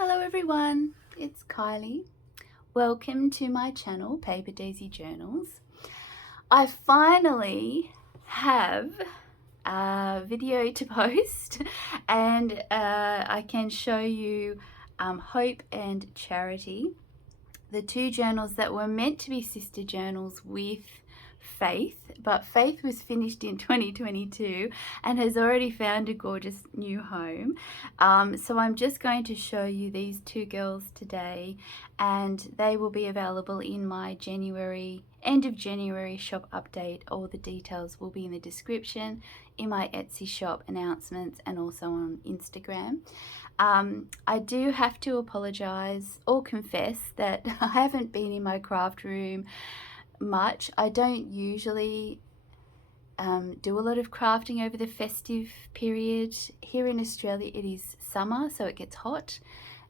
Hello everyone, it's Kylie. Welcome to my channel, PaperDaisyJournals. I finally have a video to post and I can show you Hope and Charity, the two journals that were meant to be sister journals with Faith, but Faith was finished in 2022 and has already found a gorgeous new home. So I'm just going to show you these two girls today, and they will be available in my end of January shop update. All the details will be in the description, in my Etsy shop announcements, and also on Instagram. I do have to apologize or confess that I haven't been in my craft room much. I don't usually do a lot of crafting over the festive period. Here in Australia it is summer, so it gets hot,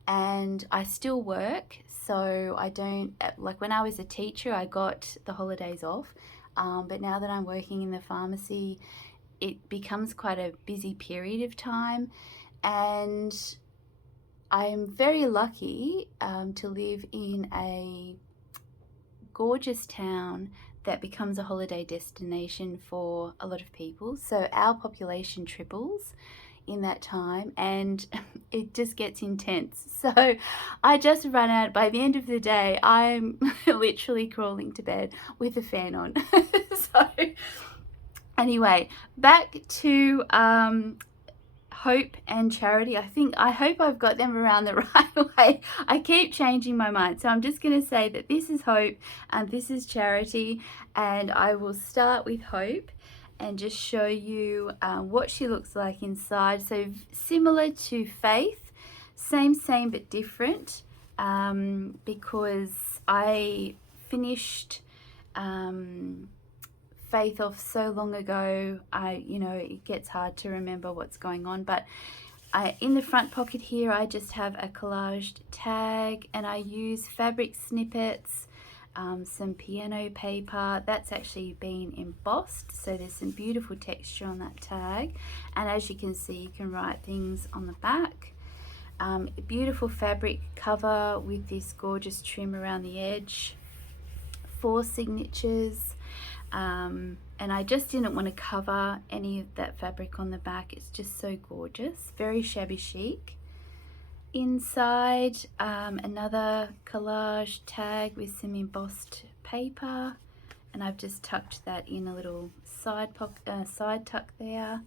and I still work, so I don't, like when I was a teacher I got the holidays off, but now that I'm working in the pharmacy it becomes quite a busy period of time, and I'm very lucky to live in a gorgeous town that becomes a holiday destination for a lot of people. So our population triples in that time, and it just gets intense. So I just run out. By the end of the day I'm literally crawling to bed with a fan on. So anyway, back to Hope and Charity. I hope I've got them around the right way. I keep changing my mind, so I'm just going to say that this is Hope and this is Charity, and I will start with Hope and just show you what she looks like inside. So similar to Faith, same but different, because I finished Faith off so long ago. It gets hard to remember what's going on, but in the front pocket here I just have a collaged tag, and I use fabric snippets, some piano paper that's actually been embossed, so there's some beautiful texture on that tag, and as you can see you can write things on the back. Beautiful fabric cover with this gorgeous trim around the edge, 4 signatures. And I just didn't want to cover any of that fabric on the back. It's just so gorgeous, very shabby chic. Inside, another collage tag with some embossed paper, and I've just tucked that in a little side tuck there.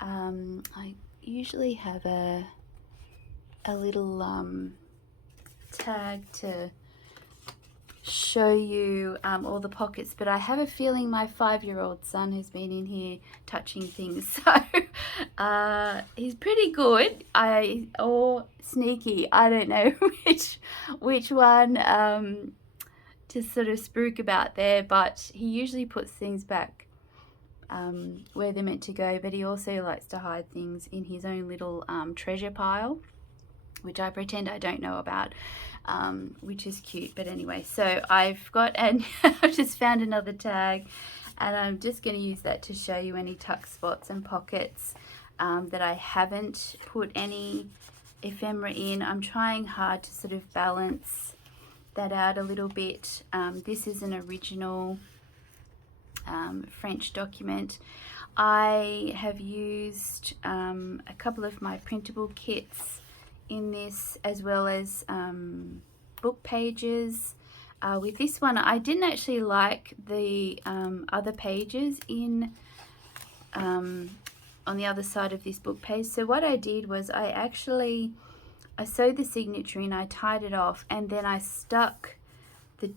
I usually have a little tag to show you all the pockets, but I have a feeling my 5-year-old son has been in here touching things, so he's pretty good, or sneaky, I don't know which one to sort of spruik about there, but he usually puts things back where they're meant to go, but he also likes to hide things in his own little treasure pile, which I pretend I don't know about, which is cute. But anyway, so I've got, and I've just found another tag, and I'm just going to use that to show you any tuck spots and pockets that I haven't put any ephemera in. I'm trying hard to sort of balance that out a little bit. This is an original French document. I have used a couple of my printable kits in this, as well as book pages. With this one I didn't actually like the other pages in on the other side of this book page, so what I did was I sewed the signature in, I tied it off, and then I stuck the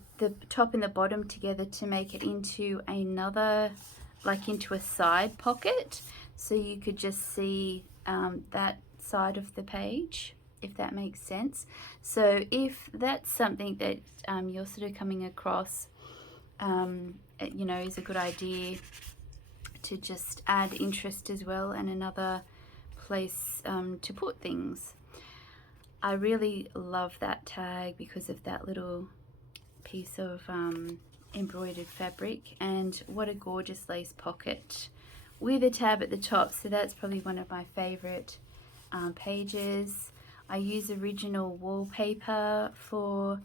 top and the bottom together to make it into another, like into a side pocket, so you could just see that side of the page, if that makes sense. So if that's something that you're sort of coming across, is a good idea to just add interest as well, and another place to put things. I really love that tag because of that little piece of embroidered fabric, and what a gorgeous lace pocket with a tab at the top. So that's probably one of my favorite pages. I use original wallpaper for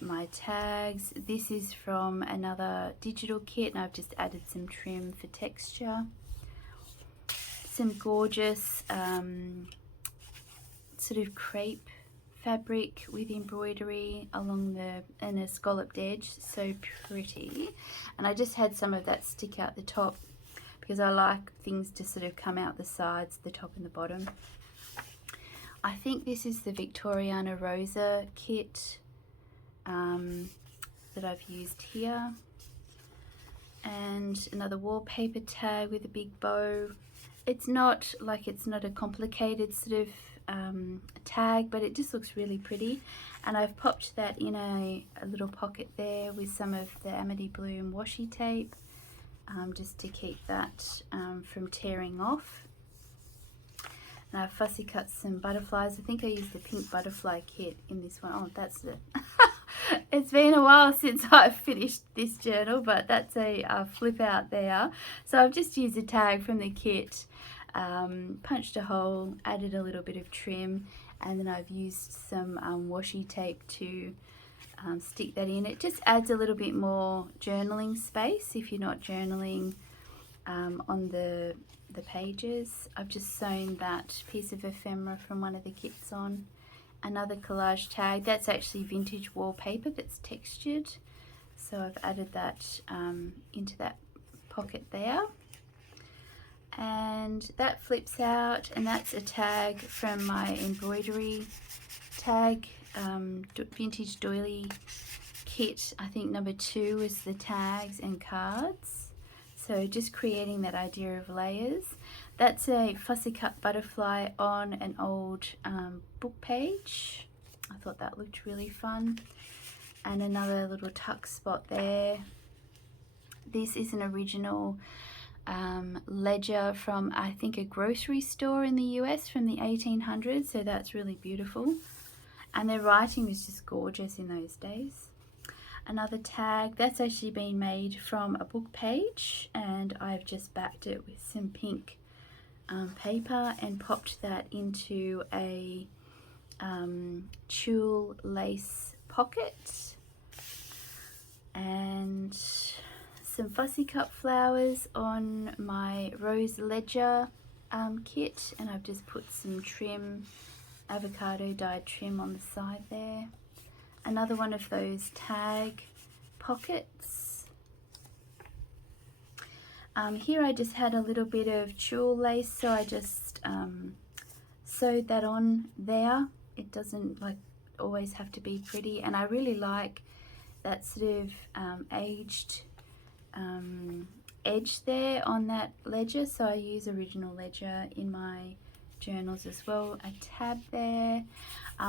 my tags. This is from another digital kit, and I've just added some trim for texture. Some gorgeous sort of crepe fabric with embroidery along the and a scalloped edge, so pretty. And I just had some of that stick out the top because I like things to sort of come out the sides, the top and the bottom. I think this is the Victoriana Rosa kit that I've used here, and another wallpaper tag with a big bow. It's not a complicated sort of tag, but it just looks really pretty, and I've popped that in a little pocket there with some of the Amity Bloom washi tape, just to keep that from tearing off. And I've fussy cut some butterflies. I think I used the pink butterfly kit in this one. Oh, that's it. It's been a while since I've finished this journal, but that's a flip out there. So I've just used a tag from the kit, punched a hole, added a little bit of trim, and then I've used some washi tape to stick that in. It just adds a little bit more journaling space if you're not journaling on the pages. I've just sewn that piece of ephemera from one of the kits on. Another collage tag, that's actually vintage wallpaper that's textured, so I've added that into that pocket there. And that flips out, and that's a tag from my embroidery tag vintage doily kit. I think number 2 is the tags and cards. So just creating that idea of layers. That's a fussy cut butterfly on an old book page. I thought that looked really fun. And another little tuck spot there. This is an original ledger from, I think, a grocery store in the US from the 1800s. So that's really beautiful. And their writing was just gorgeous in those days. Another tag that's actually been made from a book page, and I've just backed it with some pink paper and popped that into a tulle lace pocket, and some fussy cut flowers on my rose ledger kit, and I've just put some trim, avocado dyed trim on the side there. Another one of those tag pockets. Here I just had a little bit of tulle lace, so I just sewed that on there. It doesn't always have to be pretty, and I really like that sort of aged edge there on that ledger, so I use original ledger in my journals as well. A tab there.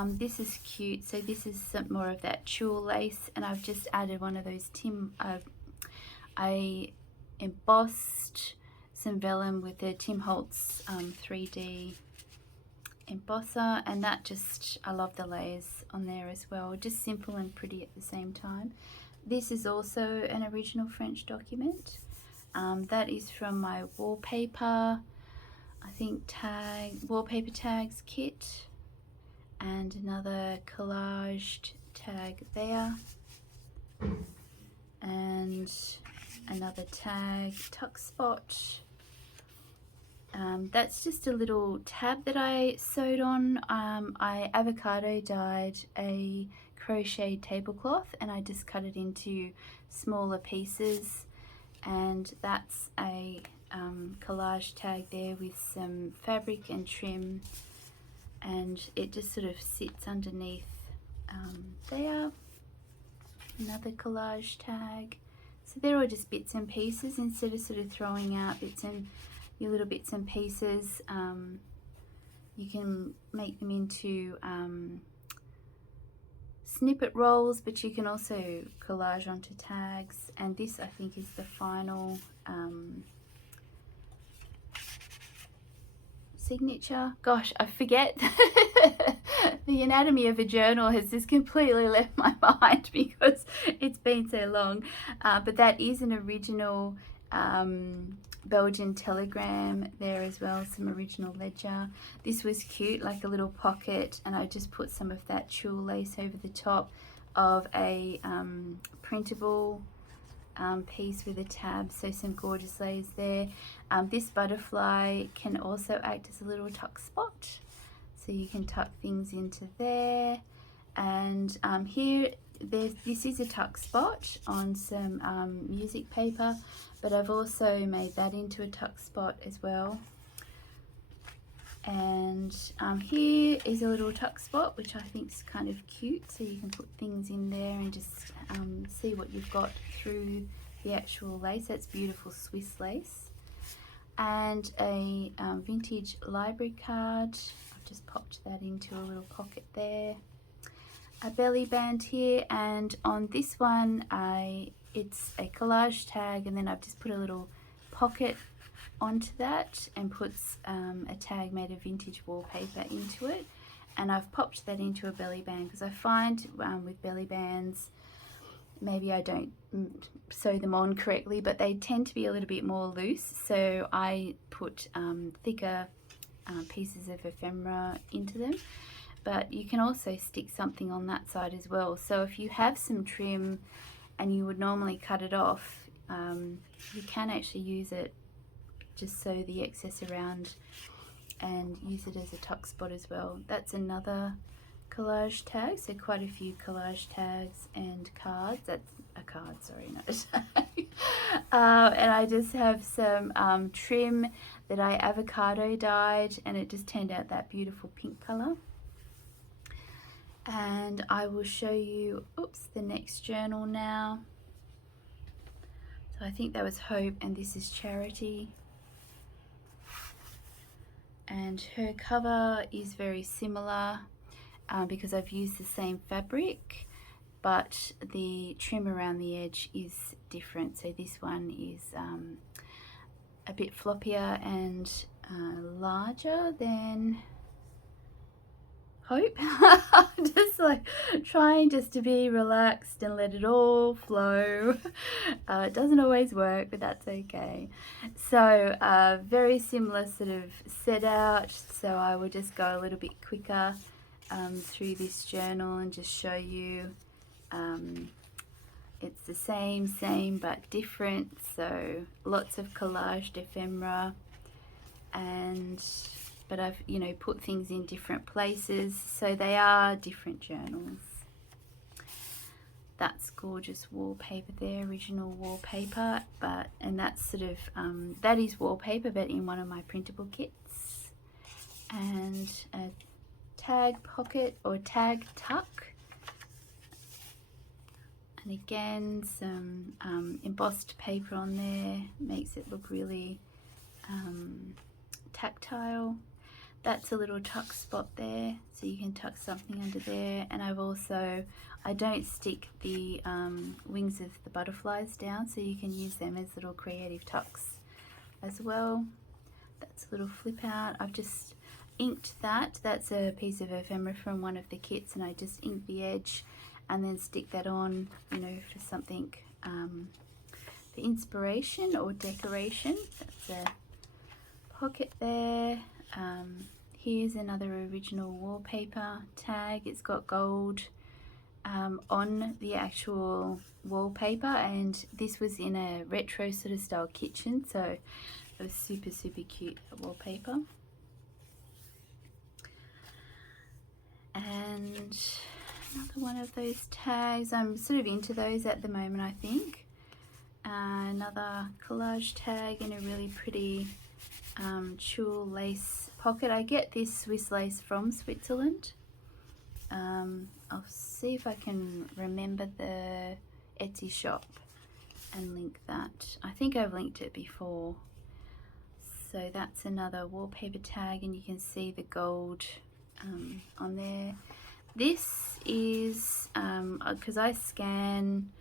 This is cute, so this is some more of that tulle lace, and I've just added one of those I embossed some vellum with the Tim Holtz 3D embosser, and that just, I love the layers on there as well, just simple and pretty at the same time. This is also an original French document. That is from my wallpaper, I think, wallpaper tags kit, and another collaged tag there, and another tag tuck spot. That's just a little tab that I sewed on. I avocado dyed a crochet tablecloth, and I just cut it into smaller pieces, and that's a collage tag there with some fabric and trim, and it just sort of sits underneath there. Another collage tag. So they're all just bits and pieces. Instead of sort of throwing out your little bits and pieces, you can make them into snippet rolls, but you can also collage onto tags. And this, I think, is the final signature. Gosh, I forget. The anatomy of a journal has just completely left my mind because it's been so long. But that is an original Belgian telegram there as well, some original ledger. This was cute, like a little pocket, and I just put some of that tulle lace over the top of a printable piece with a tab, so some gorgeous layers there. This butterfly can also act as a little tuck spot, so you can tuck things into there. And here, this is a tuck spot on some music paper, but I've also made that into a tuck spot as well. And here is a little tuck spot, which I think is kind of cute, so you can put things in there and just see what you've got through the actual lace. That's beautiful Swiss lace. And a vintage library card. I've just popped that into a little pocket there. A belly band here, and on this one it's a collage tag, and then I've just put a little pocket onto that and puts a tag made of vintage wallpaper into it, and I've popped that into a belly band because I find with belly bands, maybe I don't sew them on correctly, but they tend to be a little bit more loose, so I put thicker pieces of ephemera into them. But you can also stick something on that side as well. So if you have some trim and you would normally cut it off, you can actually use it, just sew the excess around and use it as a tuck spot as well. That's another collage tag, so quite a few collage tags and cards. That's a card, sorry, not a tag. And I just have some trim that I avocado dyed, and it just turned out that beautiful pink colour. And I will show you, the next journal now. So I think that was Hope, and this is Charity. And her cover is very similar because I've used the same fabric, but the trim around the edge is different. So this one is a bit floppier and larger than Hope. Just like trying just to be relaxed and let it all flow. It doesn't always work, but that's okay. So very similar sort of set out, so I will just go a little bit quicker through this journal and just show you it's the same but different. So lots of collaged ephemera, but I've put things in different places, so they are different journals. That's gorgeous wallpaper there, original wallpaper, and that's sort of that is wallpaper, but in one of my printable kits. And a tag pocket or tag tuck, and again some embossed paper on there, makes it look really tactile. That's a little tuck spot there, so you can tuck something under there. And I don't stick the wings of the butterflies down, so you can use them as little creative tucks as well. That's a little flip out. I've just inked that. That's a piece of ephemera from one of the kits, and I just inked the edge and then stick that on, for something for inspiration or decoration. That's a pocket there. Here's another original wallpaper tag. It's got gold on the actual wallpaper, and this was in a retro sort of style kitchen, so it was super cute wallpaper. And another one of those tags, I'm sort of into those at the moment, I think. Another collage tag in a really pretty tulle lace pocket. I get this Swiss lace from Switzerland. I'll see if I can remember the Etsy shop and link that. I think I've linked it before. So that's another wallpaper tag, and you can see the gold on there. This is because I scan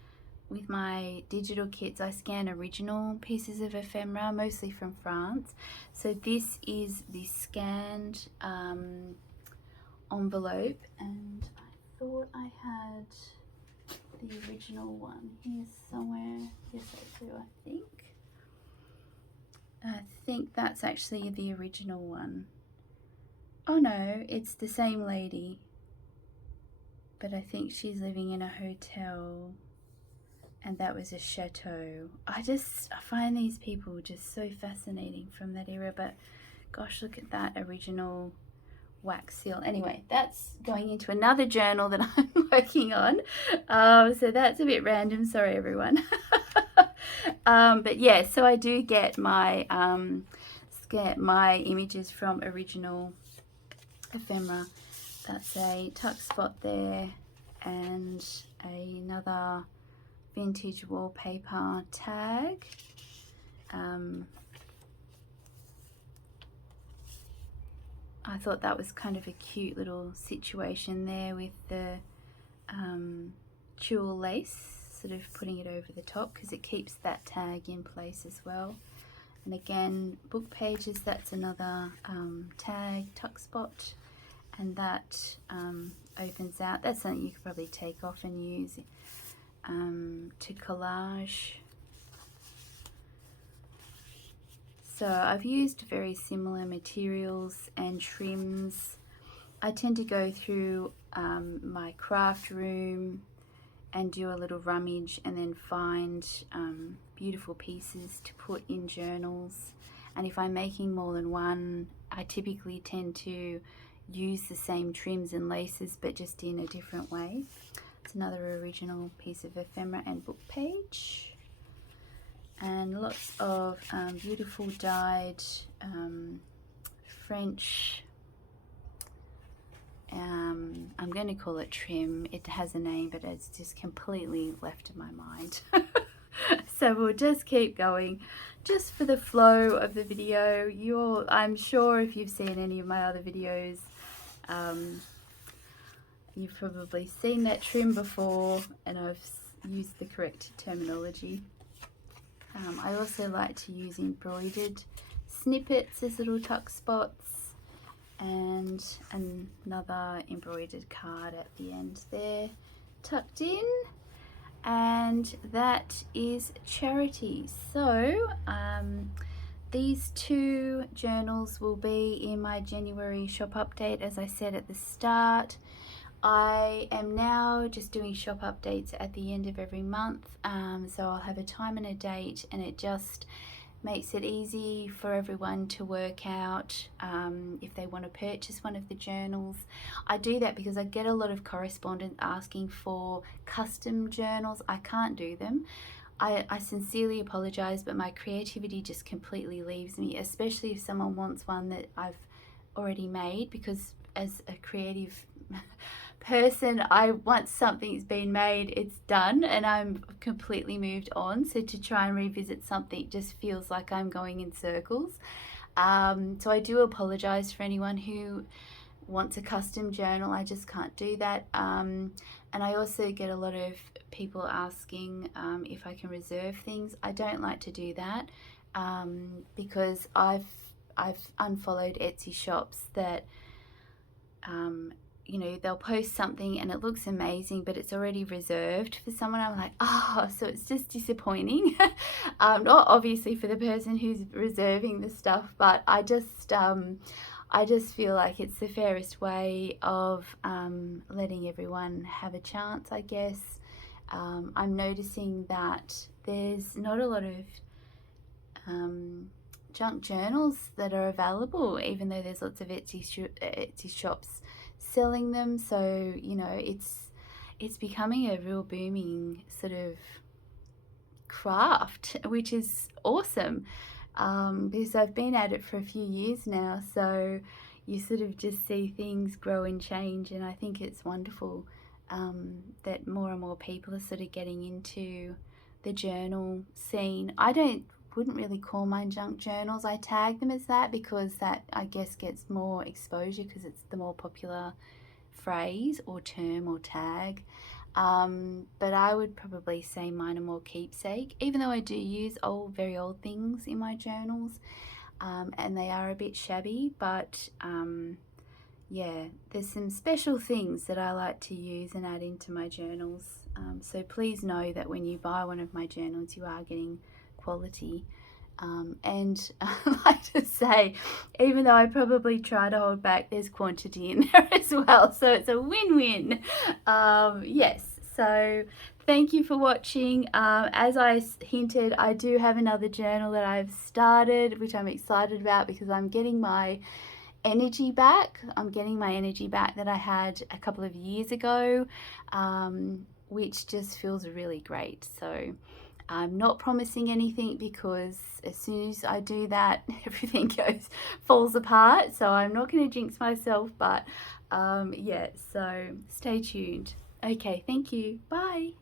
with my digital kits, I scan original pieces of ephemera, mostly from France. So this is the scanned envelope, and I thought I had the original one here somewhere. Yes, I do, I think. I think that's actually the original one. Oh no, it's the same lady, but I think she's living in a hotel, and that was a chateau. I find these people just so fascinating from that era. But gosh, look at that original wax seal. Anyway, that's going into another journal that I'm working on, so that's a bit random, sorry everyone. But yeah, so I do get my images from original ephemera. That's a tuck spot there, and another vintage wallpaper tag. I thought that was kind of a cute little situation there with the tulle lace, sort of putting it over the top because it keeps that tag in place as well. And again, book pages, that's another tag tuck spot, and that opens out. That's something you could probably take off and use to collage. So I've used very similar materials and trims. I tend to go through my craft room and do a little rummage and then find beautiful pieces to put in journals. And if I'm making more than one, I typically tend to use the same trims and laces but just in a different way. It's another original piece of ephemera and book page. And lots of beautiful dyed French, I'm going to call it trim. It has a name, but it's just completely left my mind. So we'll just keep going just for the flow of the video. I'm sure if you've seen any of my other videos, you've probably seen that trim before, and I've used the correct terminology. I also like to use embroidered snippets as little tuck spots, and another embroidered card at the end there tucked in, and that is charity. So these two journals will be in my January shop update, as I said at the start. I am now just doing shop updates at the end of every month, so I'll have a time and a date, and it just makes it easy for everyone to work out if they want to purchase one of the journals. I do that because I get a lot of correspondence asking for custom journals. I can't do them. I sincerely apologize, but my creativity just completely leaves me, especially if someone wants one that I've already made, because as a creative person, once something's been made, it's done and I'm completely moved on. So to try and revisit something just feels like I'm going in circles. So I do apologize for anyone who wants a custom journal. I just can't do that. And I also get a lot of people asking if I can reserve things. I don't like to do that because I've unfollowed Etsy shops that you know, they'll post something and it looks amazing, but it's already reserved for someone. I'm like, oh, so it's just disappointing. Not obviously for the person who's reserving the stuff, but I just feel like it's the fairest way of letting everyone have a chance, I guess. I'm noticing that there's not a lot of junk journals that are available, even though there's lots of Etsy shops selling them. So you know, it's becoming a real booming sort of craft, which is awesome, because I've been at it for a few years now, so you sort of just see things grow and change, and I think it's wonderful that more and more people are sort of getting into the journal scene. I wouldn't really call mine junk journals. I tag them as that because that, I guess, gets more exposure because it's the more popular phrase or term or tag. But I would probably say mine are more keepsake, even though I do use very old things in my journals, and they are a bit shabby, but yeah, there's some special things that I like to use and add into my journals. So please know that when you buy one of my journals, you are getting quality. And I like to say, even though I probably try to hold back, there's quantity in there as well, so it's a win-win. Yes, so thank you for watching. As I hinted, I do have another journal that I've started, which I'm excited about because I'm getting my energy back. I'm getting my energy back that I had a couple of years ago, which just feels really great. So I'm not promising anything because as soon as I do that, everything falls apart. So I'm not going to jinx myself, but yeah, so stay tuned. Okay, thank you. Bye.